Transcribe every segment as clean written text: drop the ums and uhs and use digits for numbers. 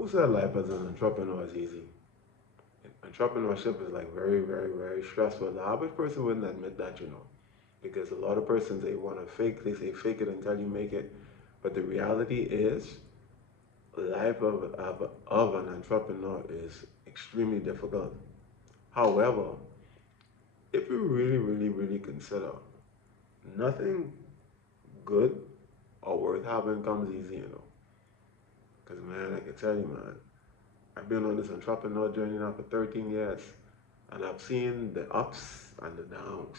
Who said life as an entrepreneur is easy? Entrepreneurship is like very, very, very stressful. The average person wouldn't admit that, because a lot of persons they want to fake. They say fake it until you make it, but the reality is, life of an entrepreneur is extremely difficult. However, if you really, really, really consider, nothing good or worth having comes easy. Because man, I can tell you, man, I've been on this entrepreneur journey now for 13 years, and I've seen the ups and the downs.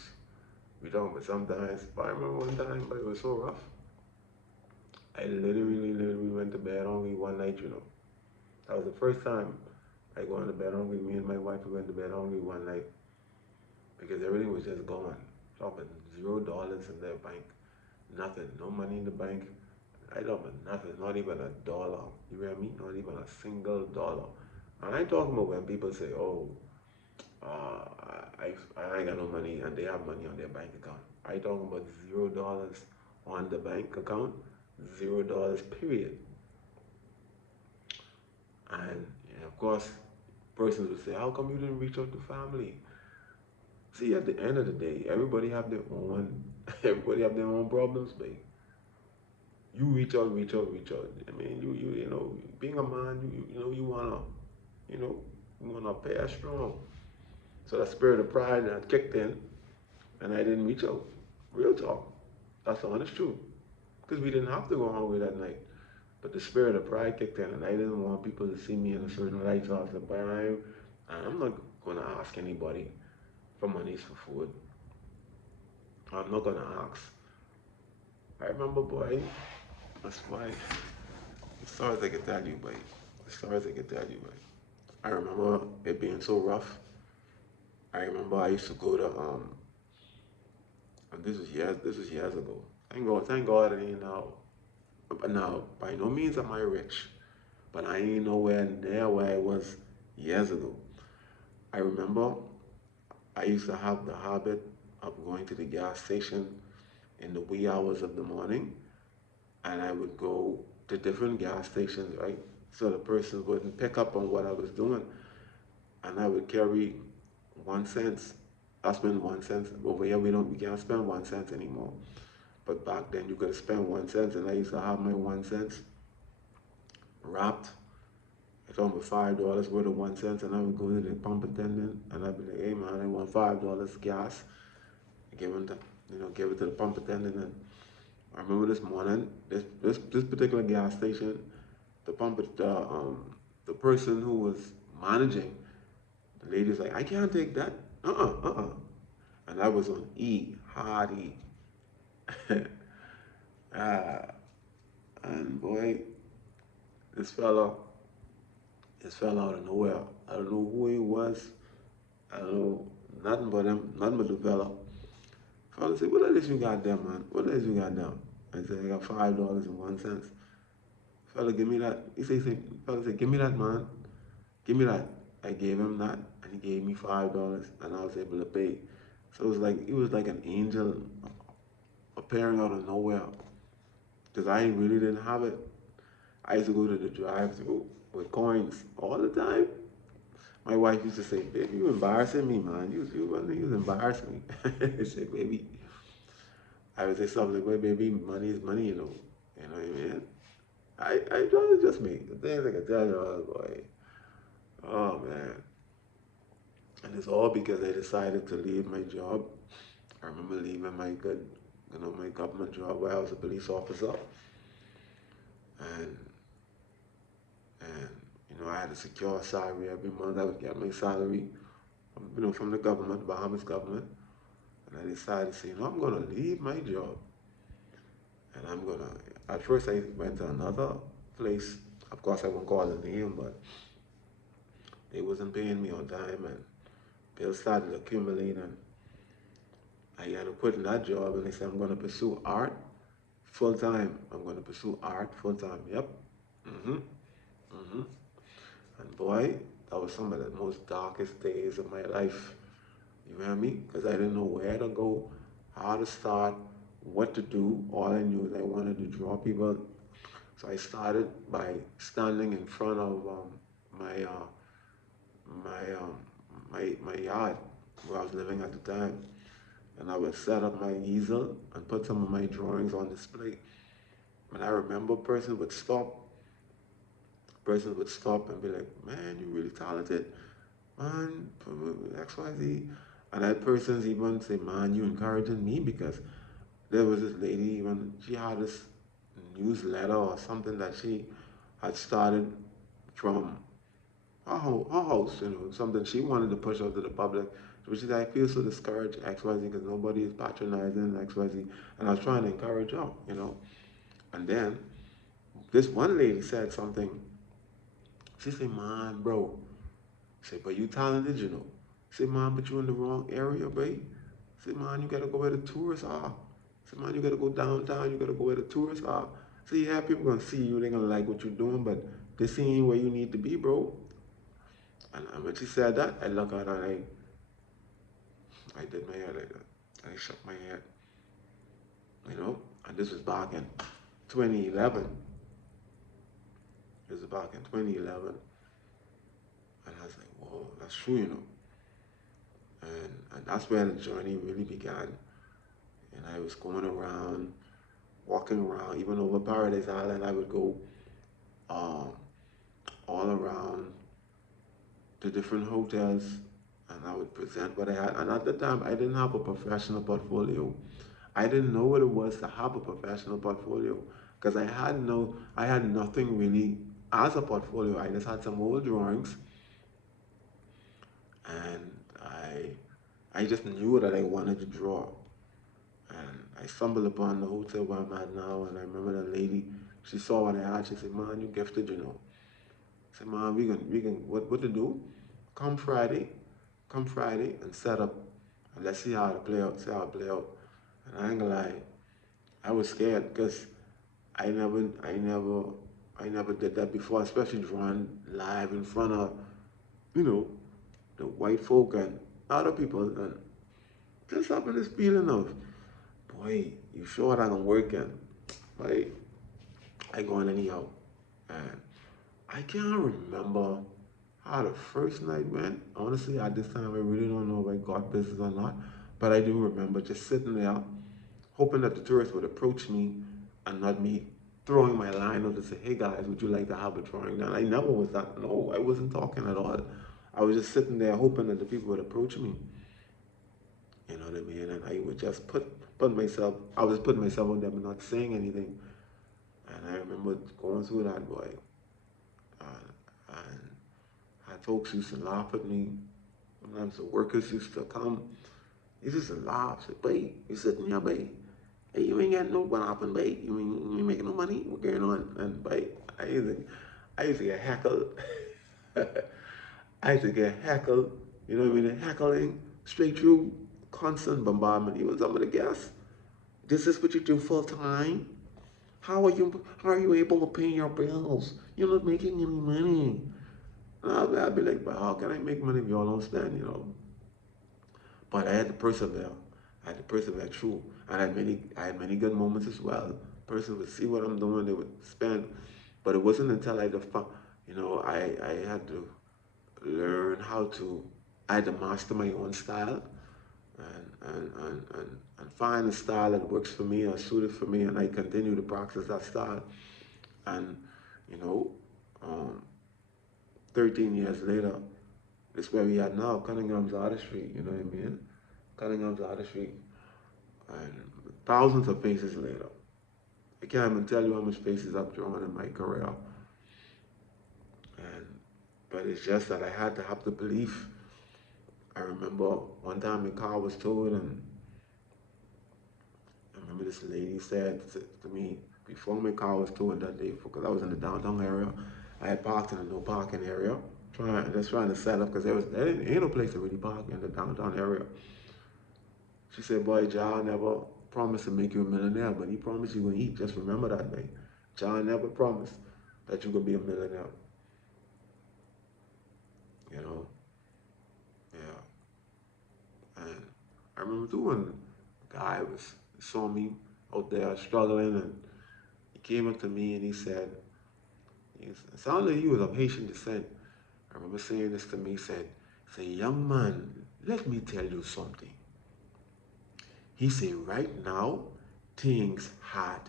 We don't, but sometimes, I remember one time, but it was so rough. I literally went to bed hungry one night. That was the first time I go to bed hungry. Me and my wife we went to bed hungry one night because everything was just gone. Dropping $0 in their bank. Nothing. No money in the bank. I don't have nothing. Not even a dollar. You hear me? Not even a single dollar. And I talking about when people say, oh, uh, I ain't got no money and they have money on their bank account. I talking about $0 on the bank account, $0 period. And of course, persons would say, how come you didn't reach out to family? See, at the end of the day, everybody have their own problems, babe. You reach out, reach out, reach out. I mean, being a man, you know, you wanna pair strong. So that spirit of pride that kicked in, and I didn't reach out. Real talk. That's the honest truth. Because we didn't have to go hungry that night. But the spirit of pride kicked in, and I didn't want people to see me in a certain light. So I said, but I'm not going to ask anybody for monies for food. I'm not going to ask. I remember, boy, that's why, as far as I can tell you, boy, as far as I can tell you, boy, I remember it being so rough. I remember I used to go to, and this was years ago. Thank God I ain't now. But now, by no means am I rich, but I ain't nowhere near where I was years ago. I remember I used to have the habit of going to the gas station in the wee hours of the morning, and I would go to different gas stations, right? So the person wouldn't pick up on what I was doing, and I would carry 1 cent. I spend 1 cent. Over here, we can't spend 1 cent anymore. But back then, you could spend 1 cent, and I used to have my 1 cents wrapped. I told him $5 worth of 1 cent, and I would go to the pump attendant, and I'd be like, "Hey man, I want $5 gas." Give him the, give it to the pump attendant. And I remember this morning, this particular gas station, the person who was managing, the lady's like, "I can't take that. And I was on E, hard E. ah, and boy, this fella, this fella out of nowhere. I don't know who he was. I don't know nothing but him, nothing but the fella. Fella said, "What is you got there, man? What is you got there?" I said, "I got $5.01." Fella, give me that. Fella said, "Give me that, man. Give me that." I gave him that, and he gave me $5, and I was able to pay. So it was like an angel appearing out of nowhere, because I really didn't have it. I used to go to the drive-through with coins all the time. My wife used to say, "Baby, you embarrassing me, man. You embarrassing me." I said, "Baby," I would say something like, "Well, baby, money is money, you know." You know what I mean? I thought it was just me. The things I could tell you, oh boy. Oh man. And it's all because I decided to leave my job. I remember leaving my government job where I was a police officer. And and I had a secure salary every month. I would get my salary from the government, Bahamas government. And I decided to say, I'm gonna leave my job. And at first I went to another place. Of course I won't call the name, but they wasn't paying me on time and bills started accumulating. I had to quit that job and they said, I'm gonna pursue art full time. I'm gonna pursue art full time. Yep. Mm-hmm. Mm-hmm. And boy, that was some of the most darkest days of my life. You hear me? Because I didn't know where to go, how to start, what to do. All I knew is I wanted to draw people. So I started by standing in front of my my my yard where I was living at the time, and I would set up my easel and put some of my drawings on display. And I remember person would stop and be like, "Man, you're really talented, man, X Y Z," and that person's even say, "Man, you encouraging me," because there was this lady, even she had this newsletter or something that she had started from her house, something she wanted to push out to the public. So she said, "I feel so discouraged, XYZ, because nobody is patronizing XYZ." And I was trying to encourage her. And then this one lady said something. She said, "Man, bro," say, "but you talented. Say, "Man, but you in the wrong area, babe." Say, "Man, you gotta go where the tourists are." Say, "Man, you gotta go downtown, you gotta go where the tourists are." So yeah, people gonna see you, they gonna like what you're doing, but this ain't where you need to be, bro. And when she said that, I look at her and I did my head like that. I shook my head. And this was back in 2011. This was back in 2011. And I was like, whoa, that's true. And that's where the journey really began. And I was going around, walking around, even over Paradise Island. I would go um, all around the different hotels, and I would present what I had. And at the time, I didn't have a professional portfolio. I didn't know what it was to have a professional portfolio because I had nothing really as a portfolio. I just had some old drawings, and I just knew that I wanted to draw. And I stumbled upon the hotel where I'm at now, and I remember that lady. She saw what I had. She said, "Man, you gifted. I said, "Man, what to do? Come Friday, come Friday and set up, and let's see how it play out. See how it play out." And I ain't gonna lie, I was scared because I never, I never, I never did that before, especially drawing live in front of, you know, the white folk and other people, and just having this feeling of, boy, you sure that I'm working? Like, I going anyhow, and I can't remember how the first night went. Honestly, at this time, I really don't know if I got business or not, but I do remember just sitting there, hoping that the tourists would approach me and not me throwing my line out to say, "Hey guys, would you like to have a drawing done?" I never was that. No, I wasn't talking at all. I was just sitting there hoping that the people would approach me. You know what I mean? And I would just put myself. I was putting myself on them and not saying anything. And I remember going through that, boy. And had folks used to laugh at me. Sometimes the workers used to come. They used to laugh. Say, "Babe, you sitting here, babe. Hey, you ain't got no what happened, babe. You ain't making no money. What going on?" And babe, I used to get heckled. I used to get heckled. You know what I mean? Heckling straight through, constant bombardment. Even some of the guests. "This is what you do full time. How are you able to pay your bills? You're not making any money." I'd be like, "But how can I make money if y'all don't stand?" But I had to persevere. I had to persevere through. I had many good moments as well. Person would see what I'm doing, they would spend. But it wasn't until I had to learn how to, I had to master my own style and find a style that works for me or suited for me, and I continue to practice that style. And, you know, um, 13 years later, it's where we are now, Cunningham's artistry, you know what I mean? Cunningham's artistry. And thousands of faces later. I can't even tell you how much faces I've drawn in my career. And but it's just that I had to have the belief. I remember one time the car was towed, and I remember this lady said to me before my car was towed that day, because I was in the downtown area, I had parked in a no parking area, trying to set up because there ain't no place to really park in the downtown area. She said, "Boy, John never promised to make you a millionaire, but he promised you gonna eat. Just remember that, man. John never promised that you're gonna be a millionaire." You know? Yeah. And I remember too when the guy saw me out there struggling, and came up to me and he said, it sounded like he was of Haitian descent. I remember saying this to me. He said, young man, let me tell you something. He said, right now, things hard.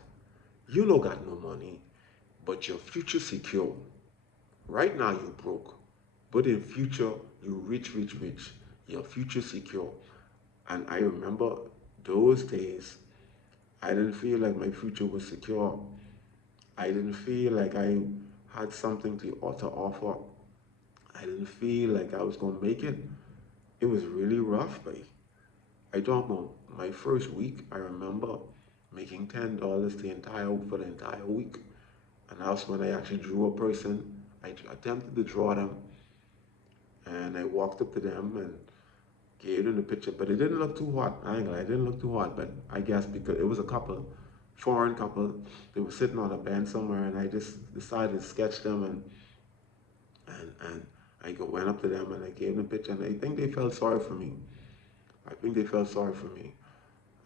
You no got no money, but your future secure. Right now you broke, but in future you rich, rich, rich. Your future secure. And I remember those days, I didn't feel like my future was secure. I didn't feel like I had something to offer. I didn't feel like I was gonna make it. It was really rough, but I don't know. My first week, I remember making $10 for the entire week, and that's when I actually drew a person. I attempted to draw them, and I walked up to them and gave them the picture, but it didn't look too hot. I ain't gonna lie, it didn't look too hot, but I guess because it was a couple, foreign couple, they were sitting on a bench somewhere, and I just decided to sketch them, and went up to them and I gave them a picture, and I think they felt sorry for me. I think they felt sorry for me,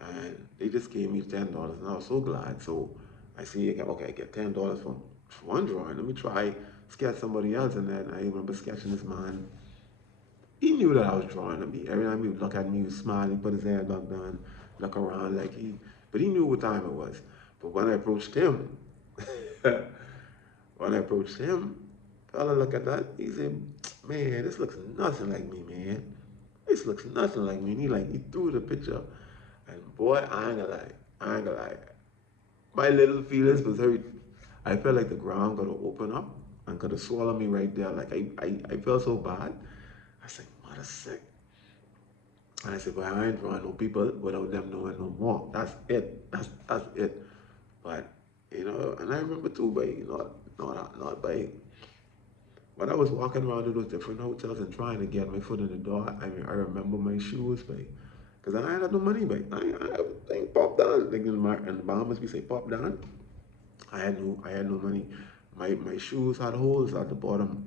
and they just gave me $10, and I was so glad. So I see, okay, I get $10 for one drawing. Let me try sketch somebody else, and then I remember sketching this man. He knew that I was drawing him. Every time he would look at me, he would smile, he put his head back down, look around but he knew what time it was. But when I approached him, when I approached him, fella look at that, he said, man, this looks nothing like me, man. This looks nothing like me. And he threw the picture. And boy, I ain't gonna lie. I ain't gonna lie. My little feelings was hurt. I felt like the ground gonna open up and gonna swallow me right there. Like I felt so bad. I said, mother sick. And I said, but I ain't drawing no people without them knowing no more. That's it. That's it. But and I remember too, by not by when I was walking around to those different hotels and trying to get my foot in the door. I mean, I remember my shoes, because I ain't had no money, I ain't pop down. Like in the Bahamas, we say pop down. I had no money. My shoes had holes at the bottom.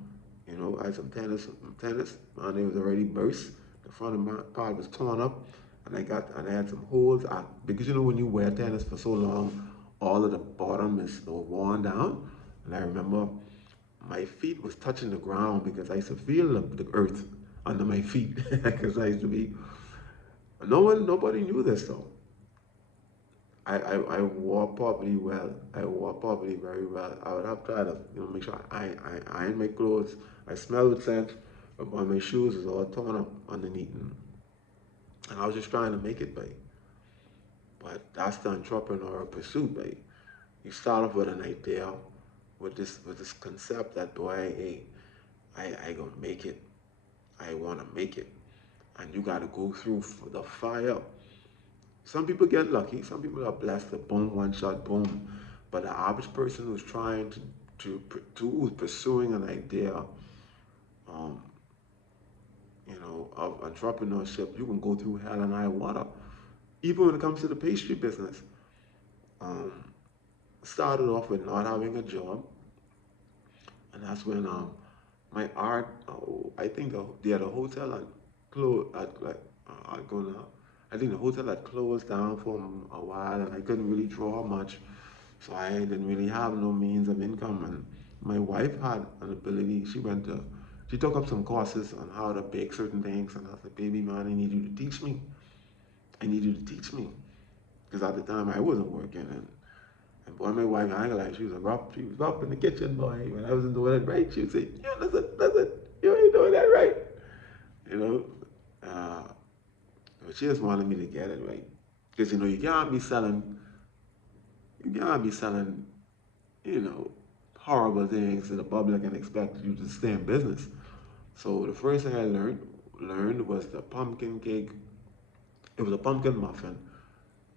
I had some tennis, and it was already burst. The front of my part was torn up, and I had some holes. Because when you wear tennis for so long, all of the bottom is worn down. And I remember my feet was touching the ground because I used to feel the earth under my feet because I used to be. Nobody knew this though. I wore properly well. I wore properly very well. I would have tried to make sure I iron my clothes. I smelled scent, but my shoes was all torn up underneath, and I was just trying to make it, babe. But that's the entrepreneur pursuit, babe. You start off with an idea, with this concept that boy, hey, I gonna make it. I wanna make it, and you gotta go through the fire. Some people get lucky. Some people are blessed to boom, one shot, boom. But the average person who's trying who's pursuing an idea, um, of entrepreneurship, you can go through hell and high water. Even when it comes to the pastry business, um, started off with not having a job, and that's when my art. I think the hotel had closed at like I gonna. I think the hotel had closed down for a while, and I couldn't really draw much, so I didn't really have no means of income. And my wife had an ability. She took up some courses on how to bake certain things, and I said, "Baby, man, I need you to teach me. I need you to teach me," because at the time I wasn't working, and boy, my wife, I ain't gonna lie, she was rough in the kitchen, boy. When I wasn't doing it right, she would say, "Yeah, listen, you ain't doing that right," you know. Uh, but she just wanted me to get it right, because you can't be selling, horrible things to the public and expect you to stay in business. So the first thing I learned was the pumpkin cake. It was a pumpkin muffin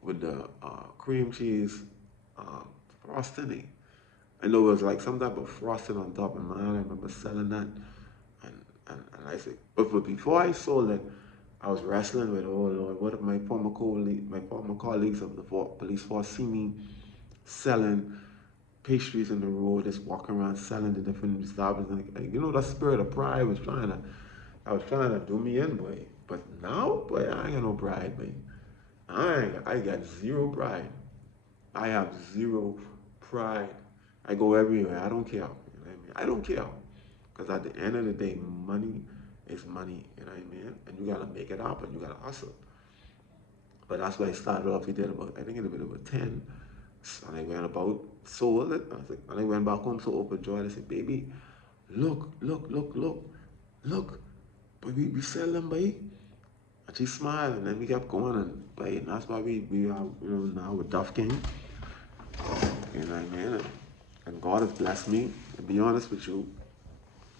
with the cream cheese uh, frosting. I know it was like some type of frosting on top, and man, I remember selling that. And I said, but before I sold it, I was wrestling with, oh Lord, what if my former colleagues of the police force see me selling pastries in the road, just walking around selling the different establishments. That spirit of pride I was trying to do me in, boy. But now, boy, I ain't got no pride, boy. I got zero pride. I have zero pride. I go everywhere. I don't care. You know what I mean? I don't care. Because at the end of the day, money is money. You know what I mean? And you got to make it happen. You got to hustle. But that's why I started off. We did about, I think it was about 10. And I went about, sold it. And I went back home so overjoyed. I said, baby, look, look, look, look, look. But we sell them, boy. And she smiled, and then we kept going, and that's why we are, now with Duff King. You know what I mean? And God has blessed me. To be honest with you,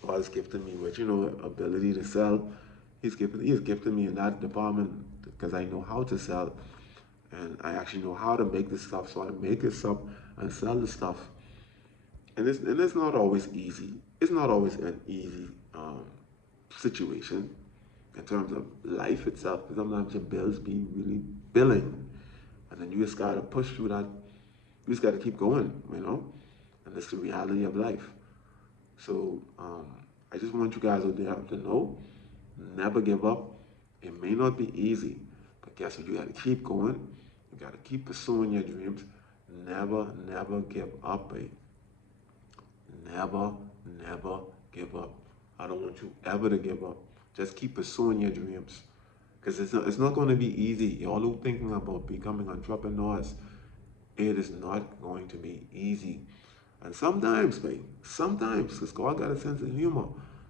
God has gifted me with, ability to sell. He has gifted me in that department because I know how to sell, and I actually know how to make this stuff. So I make this stuff and sell the stuff. And it's not always easy. It's not always an easy situation in terms of life itself. Because sometimes your bills be really billing, and then you just gotta push through that. You just gotta keep going. And that's the reality of life. So I just want you guys out there to know, never give up. It may not be easy, but guess what? You gotta keep going. You gotta keep pursuing your dreams. Never, never give up, babe. Never, never give up. I don't want you ever to give up. Just keep pursuing your dreams. Because it's not going to be easy. Y'all who thinking about becoming entrepreneurs, it is not going to be easy. And sometimes, babe, sometimes, because God got a sense of humor,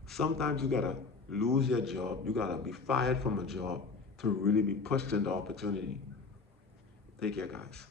sometimes you got to lose your job. You got to be fired from a job to really be pushed into opportunity. Take care, guys.